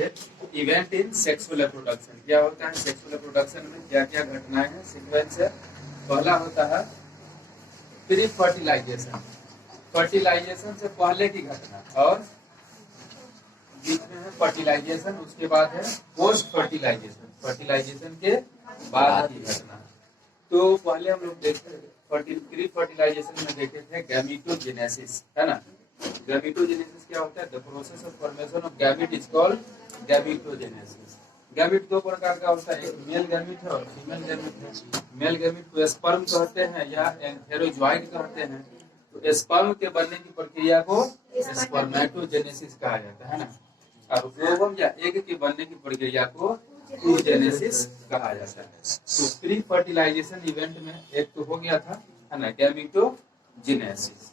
थे event in sexual reproduction. क्या होता है सेक्सुअल रिप्रोडक्शन में, क्या क्या घटनाएं हैं, सीक्वेंस है। पहला होता है प्री फर्टिलाइजेशन, फर्टिलाइजेशन से पहले की घटना, और बीच में है फर्टिलाइजेशन, उसके बाद है पोस्ट फर्टिलाइजेशन, फर्टिलाइजेशन के बाद की घटना। तो पहले हम लोग देखते प्री फर्टिलाइजेशन में देखे थे गैमीटोजेनेसिस, है ना। गैमीटोजेनेसिस क्या होता है, the process of formation of gamete is called gametogenesis. Gamete दो प्रकार का होता है, एक मेल गैमीट है और फीमेल गैमीट है। मेल गैमीट को स्पर्म कहते हैं या एंथेरोजॉइड कहते हैं। तो स्पर्म के बनने की प्रक्रिया को स्पर्मेटोजेनेसिस कहा जाता है ना, और ओवम या एग के बनने की प्रक्रिया को oogenesis कहा जाता है। तो प्री फर्टिलाइजेशन इवेंट में एक तो हो गया था, है ना, गैमीटोजेनेसिस।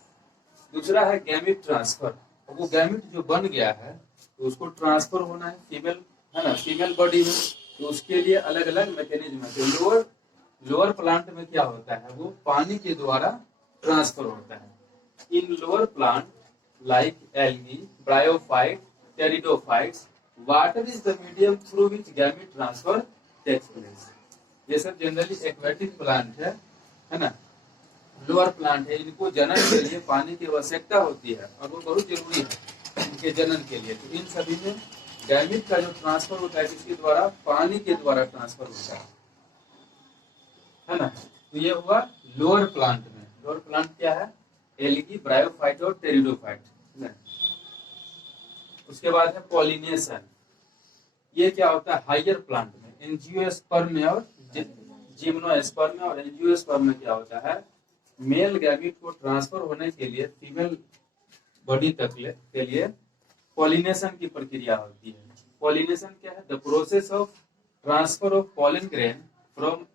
दूसरा है गैमीट ट्रांसफर। वो गैमीट जो बन गया है तो उसको ट्रांसफर होना है फीमेल, है ना, फीमेल बॉडी में। तो उसके लिए अलग अलग मैकेनिज्म है। तो लोअर प्लांट में क्या होता है, वो पानी के द्वारा ट्रांसफर होता है। In lower plant like algae, bryophyte, pteridophytes, water is the medium through which gamete transfer takes place. ये सब जनरली एक्वेटिक प्लांट है ना, लोअर प्लांट है। इनको जनन के लिए पानी की आवश्यकता होती है और वो बहुत जरूरी है इनके जनन के लिए। तो इन सभी में गैमीट का जो ट्रांसफर होता है किसके द्वारा, पानी के द्वारा ट्रांसफर होता है ना। तो ये हुआ लोअर प्लांट में। लोअर प्लांट क्या है, एल्गी, ब्रायोफाइट और टेरिडोफाइट। उसके बाद है पॉलिनेशन। ये क्या होता है हायर प्लांट में, एंजियोस्पर्म में और जिम्नोस्पर्म में। और एंजियोस्पर्म में क्या होता है, मेल गैमीट को ट्रांसफर होने के लिए फीमेल बॉडी तक के लिए पॉलिनेशन की प्रक्रिया होती है। पॉलिनेशन क्या है, the process of transfer of pollen grain from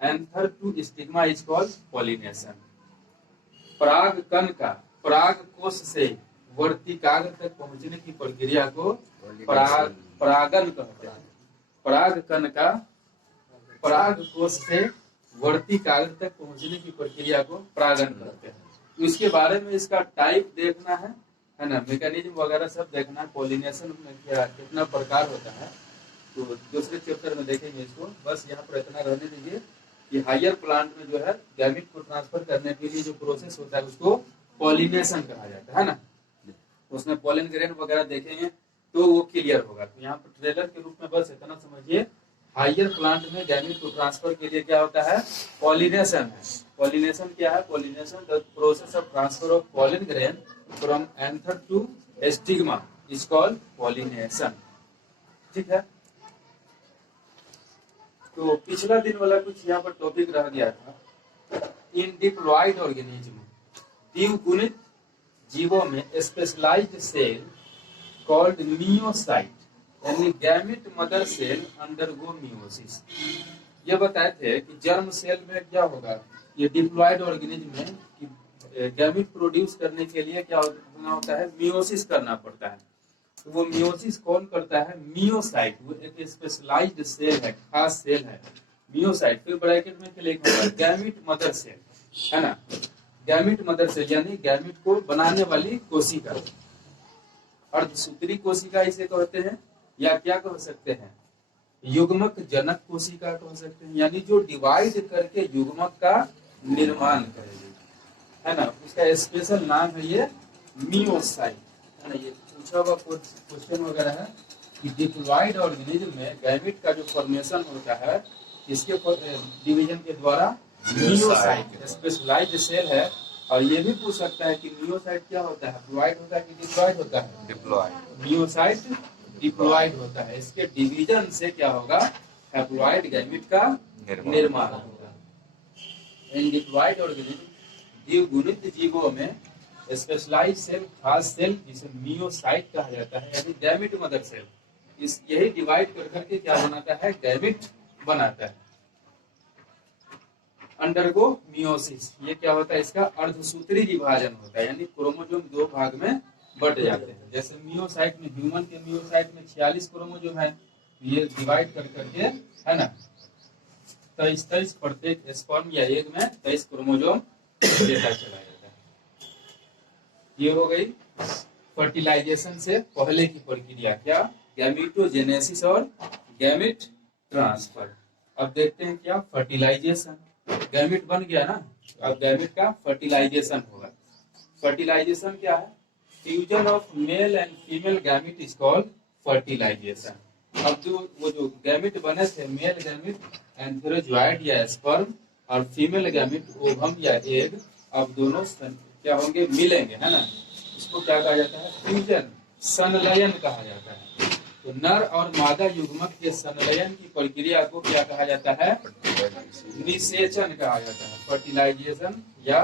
anther to stigma is called pollination. पराग कण का पराग कोश से वर्तिकाग्र तक पहुंचने की प्रक्रिया को परागन कहते हैं। पराग कण का पराग कोश से वर्तिकाग्र तक पहुंचने की प्रक्रिया को परागन कहते हैं। तो इसके बारे में इसका टाइप देखना है ना, मैकेनिज्म वगैरह सब देखना है। पॉलिनेशन में क्या कितना प्रकार होता है तो दूसरे चैप्टर में देखेंगे इसको। बस यहाँ पर इतना रहने दीजिए कि हायर प्लांट में जो है गैमीट को ट्रांसफर करने के लिए जो प्रोसेस होता है उसको पॉलिनेशन कहा जाता है ना। उसमें पॉलन ग्रेन वगैरह देखेंगे तो वो क्लियर होगा। तो यहाँ पर ट्रेलर के रूप में बस इतना समझिए, हायर प्लांट में गैमीट को ट्रांसफर के लिए क्या होता है, पॉलिनेशन है। पॉलिनेशन क्या है, pollination the process of transfer of pollen grain from anther to stigma is called pollination. ठीक है, तो पिछला दिन वाला कुछ यहाँ पर टॉपिक रह गया था। इन डिप्लॉयड ऑर्गेनिज्म, द्विगुणित जीवों में स्पेशलाइज्ड सेल कॉल्ड मियोसाइट यानी gamete mother cell undergo meiosis. ये बताए थे कि जर्म सेल में क्या होगा, ये डिप्लॉयड ऑर्गेनिज्म में कि गैमीट प्रोड्यूस करने के लिए क्या होता है, मियोसिस करना पड़ता है। तो वो मियोसिस कौन करता है, मियोसाइट। वो एक स्पेशलाइज्ड सेल है, खास सेल है मियोसाइट। फिर ब्रैकेट में लिखा गैमीट मदर सेल, है ना, गैमीट मदर सेल यानी गैमीट को बनाने वाली कोशिका। अर्धसूत्री कोशिका इसे कहते हैं, या क्या कह सकते हैं, युग्मक जनक कोशिका कह सकते हैं, यानी जो डिवाइड करके युग्मक का निर्माण करेगी, है ना। उसका स्पेशल नाम है ये मियोसाइट, है ना। ये पूछा हुआ क्वेश्चन वगैरह है कि डिप्लॉयड ऑर्गेनिज्म में गैमीट का जो फॉर्मेशन होता है इसके डिवीजन के द्वारा मियोसाइट स्पेशलाइज्ड सेल है। और ये भी पूछ सकता है कि मियोसाइट क्या होता है, प्लॉयड होता है कि डिप्लॉयड होता है, डिप्लॉयड। मियोसाइट डिप्लॉयड होता है, इसके डिवीजन से क्या होगा, हैप्लॉयड गैमीट का निर्माण होगा। इन डिप्लॉयड ऑर्गेनिज्म द्विगुणित जीवों में स्पेशलाइज्ड सेल, खास सेल जिसे मियोसाइट कहा जाता है यानी गैमीट मदर सेल, इस यही डिवाइड कर करके क्या बनाता है, गैमीट बनाता है। अंडरगो मियोसिस, ये क्या होता है, इसका अर्धसूत्री विभाजन होता है यानी क्रोमोसोम दो भाग में बट जाते हैं। जैसे मियोसाइट में, ह्यूमन के मियोसाइट में 46 क्रोमोसोम है, ये डिवाइड कर करके, है ना, 23 प्रत्येक स्पर्म या एग में 23 क्रोमोसोम देता चला जाता है। ये हो गई फर्टिलाइजेशन से पहले की प्रक्रिया क्या, गैमेटोजेनेसिस और गैमेट ट्रांसफर। अब देखते हैं क्या, फर्टिलाइजेशन, गैमेट बन गया ना, अब गैमेट का फर्टिलाइजेशन होगा। फर्टिलाइजेशन क्या है, fusion of male and female gamete is called fertilisation. अब वो जो गैमेट बने थे, मेल गैमेट एंथेरोजोइड या स्पर्म और फीमेल गैमेट ओवम या एग, अब दोनों क्या होंगे, मिलेंगे, है ना। इसको क्या कहा जाता है, फ्यूजन, संलयन कहा जाता है। तो नर और मादा युग्मक के संलयन की प्रक्रिया को क्या कहा जाता है, निषेचन कहा जाता है। फर्टिलाइजेशन या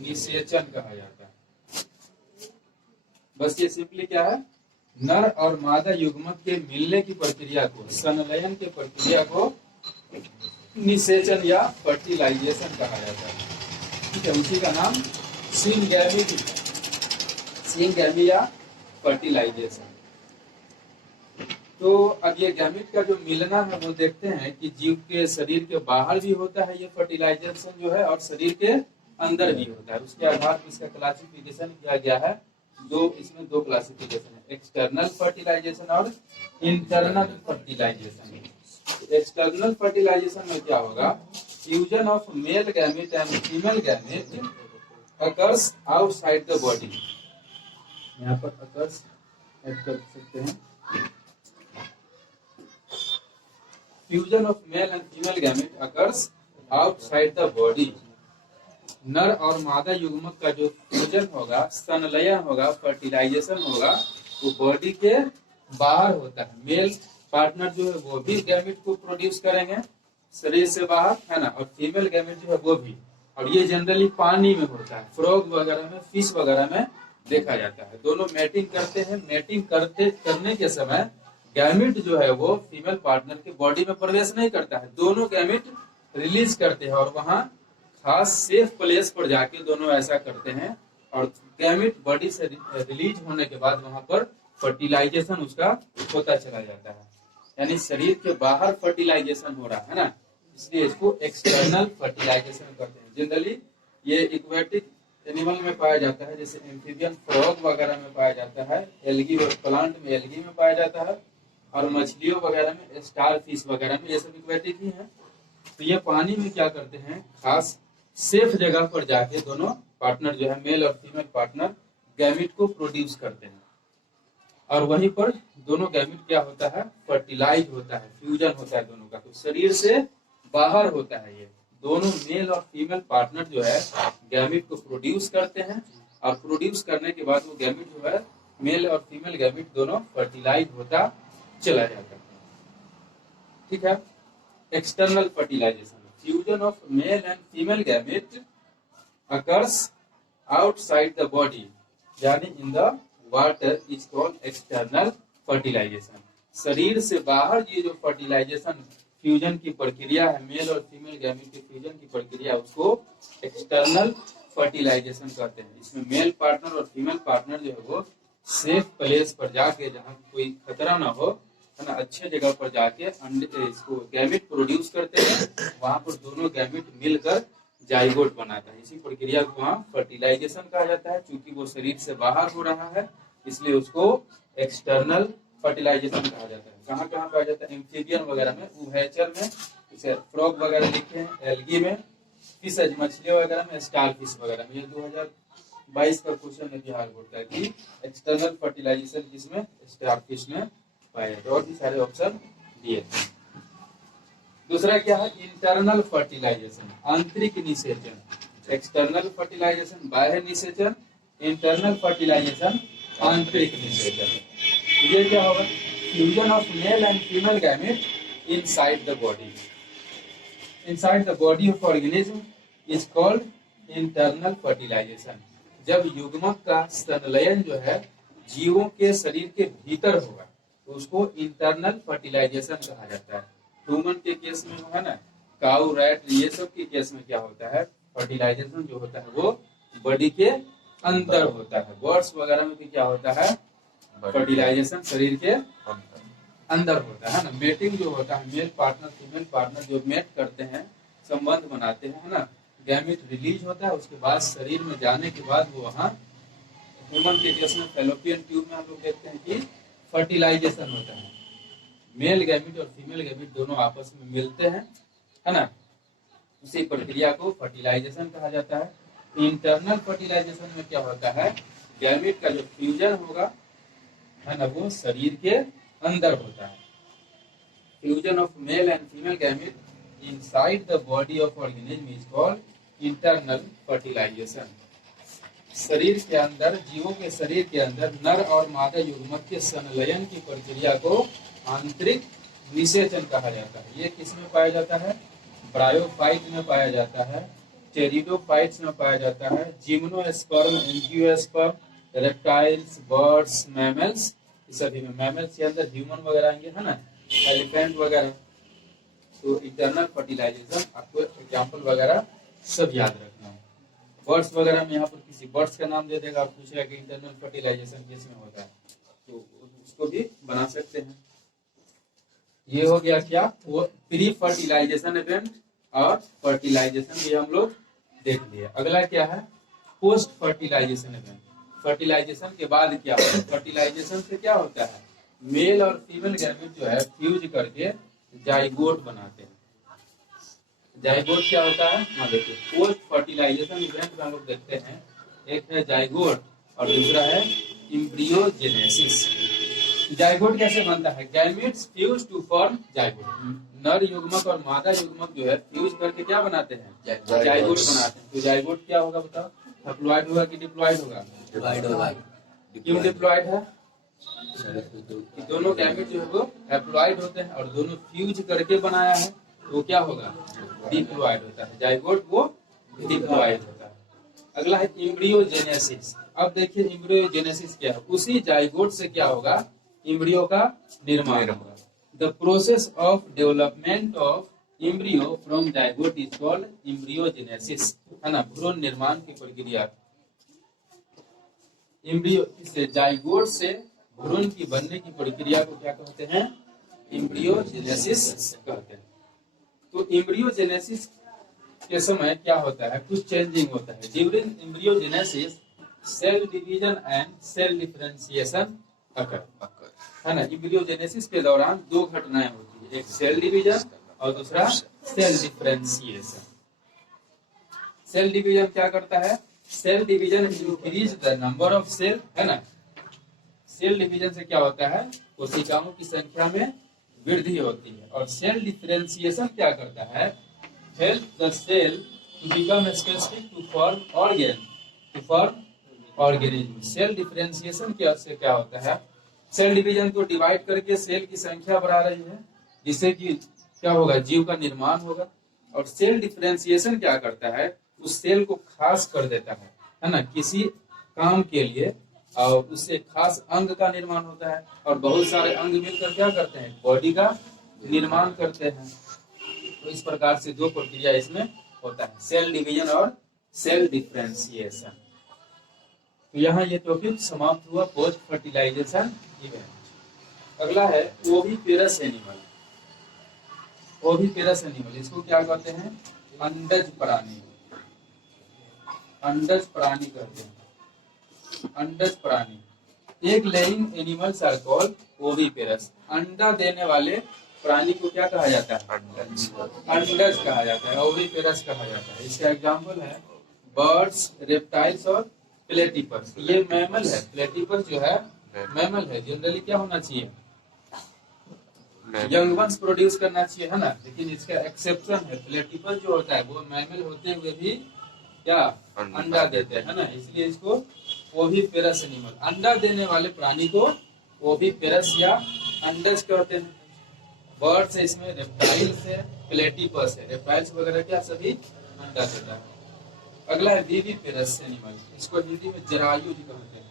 निषेचन कहा जाता है। बस ये सिंपली क्या है, नर और मादा युग्मक के मिलने की प्रक्रिया को, संलयन की प्रक्रिया को निषेचन या फर्टिलाइजेशन कहा जाता है। ठीक है, उसी का नाम सिंगैमी या फर्टिलाइजेशन। तो अब ये गैमेट का जो मिलना है वो देखते हैं कि जीव के शरीर के बाहर भी होता है ये फर्टिलाइजेशन जो है, और शरीर के अंदर भी होता है। उसके आधार पर इसका क्लासिफिकेशन किया गया है। इसमें दो क्लासिफिकेशन है, एक्सटर्नल फर्टिलाइजेशन और इंटरनल फर्टिलाइजेशन। एक्सटर्नल फर्टिलाइजेशन में क्या होगा, fusion of male gamete and female gamete occurs outside the body। यहाँ पर occurs ऐड कर सकते हैं, fusion of male and female gamete occurs outside the body। नर और मादा युग्मक का जो फ्यूजन होगा, संलयन होगा, फर्टिलाइजेशन होगा, वो बॉडी के बाहर होता है। मेल पार्टनर जो है वो भी गैमेट को प्रोड्यूस करेंगे शरीर से बाहर, है ना, और फीमेल गैमेट जो है वो भी। और ये जनरली पानी में होता है, फ्रॉग वगैरह में, फिश वगैरह में देखा जाता है। दोनों मैटिंग करते हैं। मैटिंग करने के समय गैमेट जो है वो फीमेल पार्टनर के बॉडी में प्रवेश नहीं करता है, दोनों गैमेट रिलीज करते हैं और वहाँ खास सेफ प्लेस पर जाके दोनों ऐसा करते हैं। और गैमेट बॉडी से रिलीज होने के बाद वहां पर फर्टिलाइजेशन उसका होता चला जाता है। यानी शरीर के बाहर फर्टिलाइजेशन हो रहा है ना, इसलिए इसको एक्सटर्नल फर्टिलाइजेशन कहते हैं। जनरली ये एक्वेटिक एनिमल में पाया जाता है, जैसे एम्फीबियन फ्रॉग वगैरह में पाया जाता है, एल्गी प्लांट में एल्गी में पाया जाता है, और मछलियों वगैरह में, स्टार फिश वगैरह में, ये सब एक्वेटिक ही है। तो ये पानी में क्या करते हैं, खास सेफ जगह पर जाके दोनों पार्टनर जो है, मेल और फीमेल पार्टनर, गैमेट को प्रोड्यूस करते हैं। और वहीं पर दोनों गैमेट क्या होता है, फर्टिलाइज होता है, फ्यूजन होता है दोनों का। तो शरीर से बाहर होता है ये, दोनों मेल और फीमेल पार्टनर जो है गैमेट को प्रोड्यूस करते हैं, और प्रोड्यूस करने के बाद वो गैमेट जो है, मेल और फीमेल गैमेट दोनों फर्टिलाइज होता चला जाता है। ठीक है, external fertilisation, fusion of male and female gamete occurs outside the body, यानी in the water, is called external fertilisation. शरीर से बाहर ये जो फर्टिलाइजेशन, फ्यूजन की प्रक्रिया है, मेल और फीमेल गैमेट के फ्यूजन की प्रक्रिया, उसको एक्सटर्नल फर्टिलाइजेशन कहते हैं। इसमें मेल पार्टनर और फीमेल पार्टनर जो है वो सेफ प्लेस पर जाके, जहाँ कोई खतरा ना हो, है ना, अच्छे जगह पर जाके इसको गैमेट प्रोड्यूस करते हैं। वहां पर दोनों गैमेट मिलकर जाइगोट बनाता है। इसी प्रक्रिया को वहाँ फर्टिलाइजेशन कहा जाता है। क्योंकि वो शरीर से बाहर हो रहा है, इसलिए उसको एक्सटर्नल फर्टिलाइजेशन कहा जाता है। कहाँ कहाँ पाया जाता है, एम्फीबियन वगैरह में, उभयचर में, जैसे फ्रॉग वगैरह लिखे हैं, एल्गी में, फिशेज मछलियों वगैरह में, स्टार फिश वगैरह में। ये 2022 का क्वेश्चन है बिहार बोर्ड का कि एक्सटर्नल फर्टिलाइजेशन किसमें, स्टार फिश में पाया जाता है। और भी सारे ऑप्शन दिए थे। दूसरा क्या है, इंटरनल फर्टिलाइजेशन, आंतरिक निषेचन। एक्सटर्नल फर्टिलाइजेशन बाह्य निषेचन, इंटरनल फर्टिलाइजेशन आंतरिक निषेचन। ये क्या होगा, fusion of male and female gamete inside the body, inside the body of organism is called internal fertilisation. जब युग्मक का संलयन जो है जीवों के शरीर के भीतर होगा तो उसको इंटरनल फर्टिलाइजेशन कहा जाता है। ह्यूमन के केस में है ना, काऊ, रैट, ये सब के केस में क्या होता है, फर्टिलाइजेशन जो होता है वो बॉडी के अंदर होता है। बर्ड्स वगैरह में भी क्या होता है, फर्टिलाइजेशन शरीर के अंदर होता है ना। मेटिंग जो होता है, मेल पार्टनर फीमेल पार्टनर जो मेट करते हैं, संबंध बनाते हैं, है ना, गैमेट रिलीज होता है। उसके बाद शरीर में जाने के बाद वो वहाँ ह्यूमन के केस में फैलोपियन ट्यूब में हम लोग देखते हैं कि फर्टिलाइजेशन होता है, मेल गैमिट और फीमेल गैमिट दोनों आपस में मिलते हैं, है ना, उसी प्रक्रिया को फर्टिलाइजेशन कहा जाता है। इंटरनल फर्टिलाइजेशन में क्या होता है, गैमिट का जो फ्यूजन होगा, है ना, वो शरीर के अंदर होता है। Fusion of male and female gamete inside the body of organism is called internal fertilisation. शरीर के अंदर, जीवों के शरीर के अंदर नर और मादा युग्मक के संलयन की प्रक्रिया को आंतरिक निषेचन कहा जाता है। ये किसमें पाया जाता है, ब्रायोफाइट में पाया जाता है, टेरिडोफाइट्स में पाया जाता है, gymnosperm, angiosperm, reptiles, birds, mammals, सभी में। मैमल्स के अंदर ह्यूमन वगैरह आएंगे, है ना, एलिफेंट वगैरह। तो इंटरनल फर्टिलाइजेशन आपको एग्जाम्पल वगैरह सब याद रखना है। बर्ड्स वगैरह में यहाँ पर किसी बर्ड्स का नाम दे देगा, आप पूछेगा कि इंटरनल फर्टिलाइजेशन किसमें होता है, तो उसको भी बना सकते हैं। ये हो गया क्या, वो प्री फर्टिलाइजेशन इवेंट और फर्टिलाइजेशन भी हम लोग देख लिए। अगला क्या है, पोस्ट फर्टिलाइजेशन इवेंट। फर्टिलाइजेशन के बाद क्या होता है, फर्टिलाइजेशन से क्या होता है, मेल और फीमेल गैमेट जो है फ्यूज करके जाइगोट बनाते हैं। जाइगोट क्या होता है, हाँ देखिए, पोस्ट फर्टिलाइजेशन इवेंट में हम लोग देखते हैं, एक है जाइगोट और दूसरा है एम्ब्रियोजेनेसिस। जाइगोट कैसे बनता है, gametes fuse to form zygote. नर युग्मक और मादा युग्मक जो है फ्यूज करके क्या बनाते हैं, जाइगोट बनाते हैं। तो जाइगोट क्या होगा बताओ, हैप्लॉइड होगा कि डिप्लॉइड होगा, क्यों डिप्लॉइड है, कि दोनों गैमेट जो है वो हैप्लॉइड होते हैं और दोनों फ्यूज करके बनाया है, तो क्या होगा, डिप्लॉइड होता है। जाइगोट वो डिप्लॉइड होता है। अगला है एम्ब्रियोजेनेसिस। अब देखिए एम्ब्रियोजेनेसिस क्या है, उसी जाइगोट से क्या होगा, एम्ब्रियो का निर्माण होगा। The process of development of embryo from zygote is called embryogenesis, है ना, भ्रूण निर्माण की प्रक्रिया। एम्ब्रियो से जाइगोट से भ्रूण की बनने की प्रक्रिया को क्या कहते हैं, एम्ब्रियोजेनेसिस कहते हैं। तो एम्ब्रियोजेनेसिस के समय क्या होता है, कुछ चेंजिंग होता है। During embryogenesis cell division and cell differentiation occur, है ना। एम्ब्रियोजेनेसिस के दौरान दो घटनाएं होती है, एक सेल डिवीजन और दूसरा सेल डिफरेंशिएशन। सेल डिवीजन क्या करता है, cell division increase the number of cell, है ना। सेल डिवीजन से क्या होता है, कोशिकाओं की संख्या में वृद्धि होती है। और सेल डिफरेंशिएशन क्या करता है, help the cell to become specific to form organ, to form organism. Cell differentiation से क्या होता है, सेल डिवीजन को डिवाइड करके सेल की संख्या बढ़ा रही है, जिससे कि क्या होगा, जीव का निर्माण होगा। और सेल डिफरेंशिएशन क्या करता है, उस सेल को खास कर देता है ना, किसी काम के लिए, और उससे खास अंग का निर्माण होता है। और बहुत सारे अंग मिलकर क्या करते हैं, बॉडी का निर्माण करते हैं। तो इस प्रकार से दो प्रक्रिया इसमें होता है, सेल डिवीजन और सेल डिफरेंशिएशन। तो यहाँ ये टॉपिक समाप्त हुआ, पोस्ट फर्टिलाइजेशन इवेंट। अगला है ओविपेरस एनिमल। ओविपेरस एनिमल, इसको क्या कहते हैं, अंडज प्राणी, अंडज प्राणी कहते हैं, अंडज प्राणी। Egg laying animals are called oviparous. अंडा देने वाले प्राणी को क्या कहा जाता है, अंडज कहा जाता है, ओविपेरस कहा जाता है। इसका एग्जांपल है बर्ड्स, रेप्टाइल्स और प्लेटिपस। ये मैमल है, प्लेटिपस जो है मैमल है। जनरली क्या होना चाहिए, यंग वंस प्रोड्यूस करना चाहिए, है ना। लेकिन इसका एक्सेप्शन है, प्लेटिपस जो होता है वो मैमल होते हुए भी क्या अंडा देते हैं, है ना। इसलिए इसको ओविपेरस एनिमल, अंडा देने वाले प्राणी को ओविपेरस या अंडज कहते हैं। बर्ड्स है, इसमें रेप्टाइल्स है, प्लेटिपस है, रेप्टाइल्स वगैरह क्या सभी अंडा देता है। अगला है विविपेरस एनिमल, इसको हिंदी में जरायुज कहते हैं।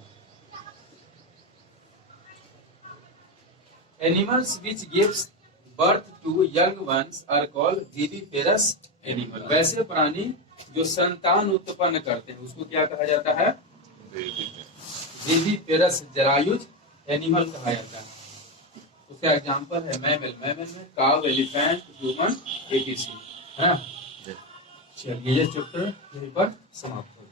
Animals which gives birth to young ones are called viviparous animal. वैसे प्राणी जो संतान उत्पन्न करते हैं उसको क्या कहा जाता है, विविपेरस जरायुज एनिमल कहा जाता है। उसका एग्जांपल है मैमल, मैमल में काव, एलिफेंट, ह्यूमन, एटीसी, है ना। चलिए ये चैप्टर यहीं पर समाप्त हो।